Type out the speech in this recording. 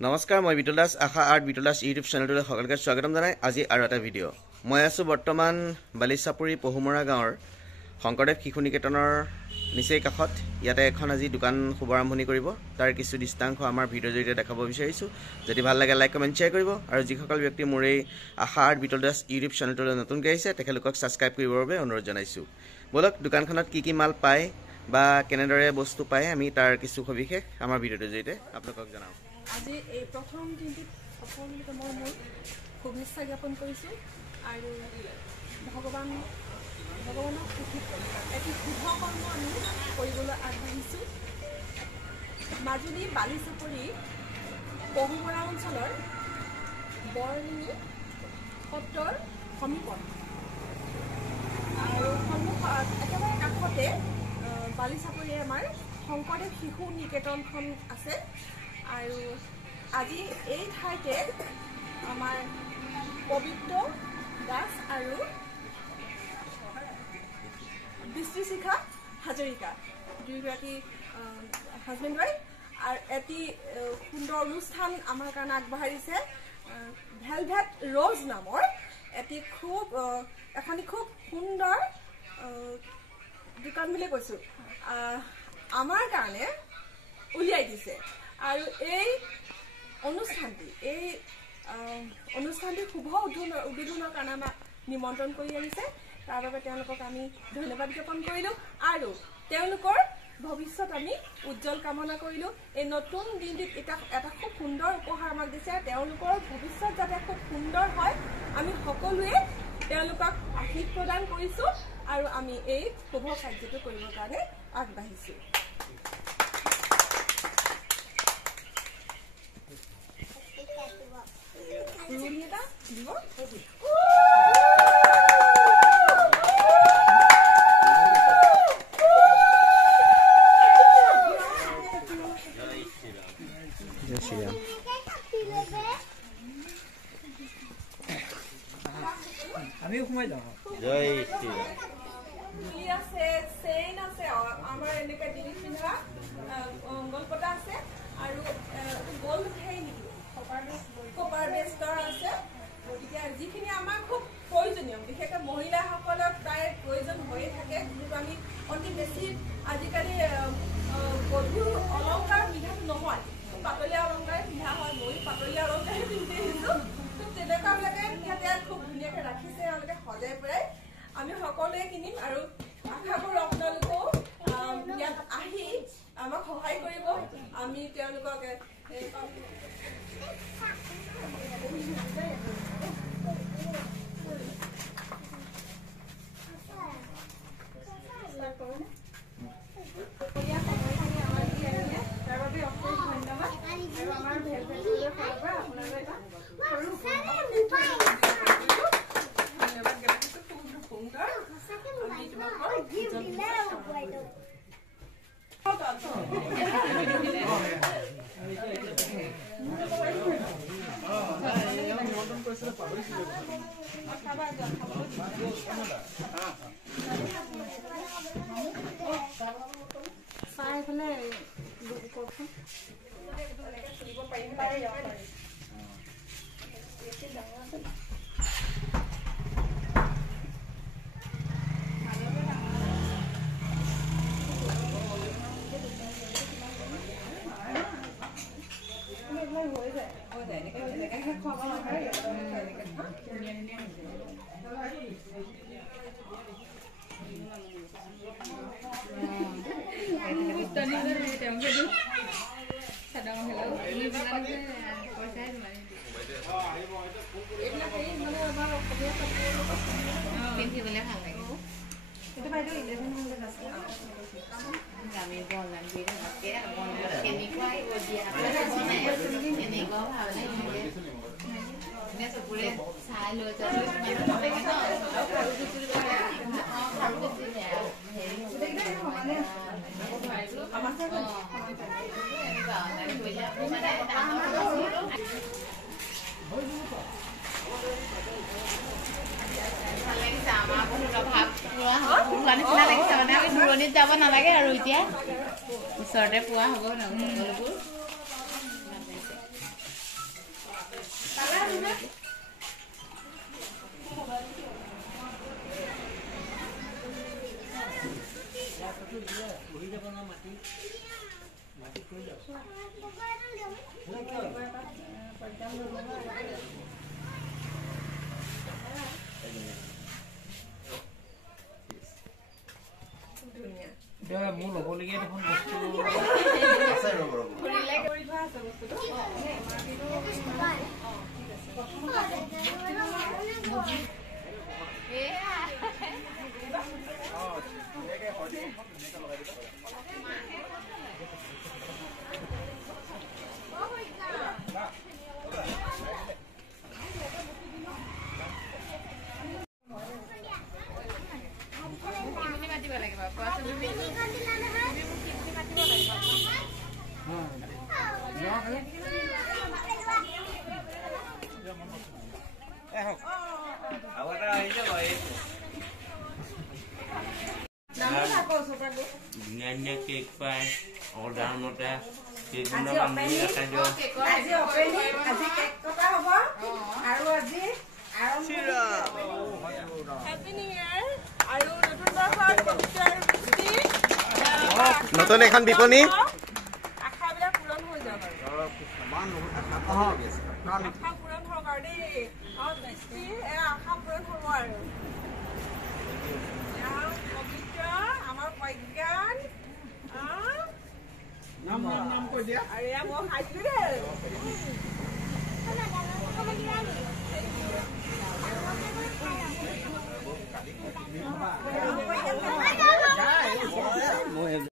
নমস্কাৰ মই বিটল দাস আশা art beetle Das YouTube চেনেলটোলৈ সকলোকে স্বাগতম জনাই আজি আৰু এটা ভিডিঅ' মই আছো বৰ্তমান বালিচাপুৰী পহুমৰা গাঁৱৰ শংকৰদেৱ শিশু নিকেতনৰ নিচেই কাষত ইয়াতে এখন আজি দোকান শুভাৰম্ভণি কৰিব তাৰ কিছু দৃষ্টাংশ আমাৰ ভিডিঅ'ৰ জৰিয়তে দেখাব বিচাৰিছো যদি ভাল লাগে লাইক কমেন্ট শ্বেয়াৰ কৰিব আৰু যিসকল ব্যক্তি মোৰ এই আশা আৰ্ট বিটল দাস ইউটিউব চেনেলটোলৈ নতুনকৈ আহিছে তেখেতলোকক ছাবস্ক্ৰাইব কৰিবৰ বাবে অনুৰোধ জনাইছো বলক দোকানখনত কি মাল পায় বা কেনেদৰে বস্তু পায় আমি তাৰ কিছু সবিশেষ আমাৰ ভিডিঅ'ৰ জৰিয়তে আপোনালোকক জনাওঁ আজি এই প্ৰথম দিনটিত সকলোকে মই মোৰ শুভেচ্ছা জ্ঞাপন কৰিছোঁ আৰু ভগৱানক এটি শুভ কৰ্ম আমি কৰিবলৈ আগবাঢ়িছোঁ মাজুলী বালিচাপৰি পহুমৰা অঞ্চলৰ বৰলিঙি সত্ৰৰ সমীপত আৰু সন্মুখত একেবাৰে কাষতে বালিচাপৰিৰ আমাৰ শংকৰদেৱ শিশু নিকেতনখন আছে আৰু আজি এই ঠাইতে আমাৰ পবিত্ৰ দাস আৰু দৃষ্টিশিখা হাজৰিকা দুয়োগৰাকী হাজবেণ্ড ৱাইফ আৰু এটি সুন্দৰ অনুষ্ঠান আমাৰ কাৰণে আগবাঢ়িছে ভেলভেট ৰ'জ নামৰ এটি এখন খুব সুন্দৰ দোকান বুলি কৈছোঁ আমাৰ কাৰণে উলিয়াই দিছে আৰু এই অনুষ্ঠানটি শুভ উদ্বোধনৰ কাৰণে আমাক নিমন্ত্ৰণ কৰি আনিছে তাৰ বাবে তেওঁলোকক আমি ধন্যবাদ জ্ঞাপন কৰিলোঁ আৰু তেওঁলোকৰ ভৱিষ্যত আমি উজ্জ্বল কামনা কৰিলোঁ এই নতুন দিনটিত এটা খুব সুন্দৰ উপহাৰ আমাক দিছে তেওঁলোকৰ ভৱিষ্যত যাতে খুব সুন্দৰ হয় আমি সকলোৱে তেওঁলোকক আশীৰ্বাদ প্ৰদান কৰিছোঁ আৰু আমি এই শুভ কাৰ্যটো কৰিবৰ কাৰণে আগবাঢ়িছোঁ Rulita, digo. আমি ঘুমাই যাও জয় শ্ৰী কি আছে চেইন আছে আমাৰ এনেকা ডিঙি পিন্ধা গলপটা আছে আৰু গোল্ড হেই নেকি কপাৰ বেষ্টৰ আছে গতিকে যিখিনি আমাৰ খুব প্ৰয়োজনীয় বিশেষকৈ মহিলাসকলক প্ৰায় প্ৰয়োজন হৈয়ে থাকে যিহেতু আমি অতি বেছি আজিকালি গধুৰ অলংকাৰ পিন্ধাটো নহয় পাতলীয়া অলংকাৰে পিন্ধা হয় ময়ো পাতলীয়া অলংকাৰে পিন্ধি আহিছোঁ খুব তেনেকুৱাবিলাকে ইয়াতে খুব ধুনীয়াকৈ ৰাখিছে এওঁলোকে সজাই পৰাই আমি সকলোৱে কিনিম আৰু আশা কৰোঁ আপোনালোকেও ইয়াত আহি আমাক সহায় কৰিব আমি তেওঁলোকক যাব নালাগে আৰু এতিয়া ওচৰতে পোৱা হ'ব ন ধুনীয়া কেক পায় অৰ্ডাৰ মতে কেইদিনৰ মানুহ দেখাই দিয়ক আজি অপেনিং আজি কেক কটা হ'ব আৰু আজি হেপী নিউ ইয়াৰ আৰু নতুন বছৰ পবিত্ৰ বৃষ্টি নতুন এখন বিপণী আশাবিলাক পূৰণ হৈ যাওক আৰু আশা পূৰণ হওক আৰু দেই বৃষ্টি আশা পূৰণ হ'ব আৰু পবিত্ৰ আমাৰ প্ৰজ্ঞান আৰু এয়া মই খাইছো দেই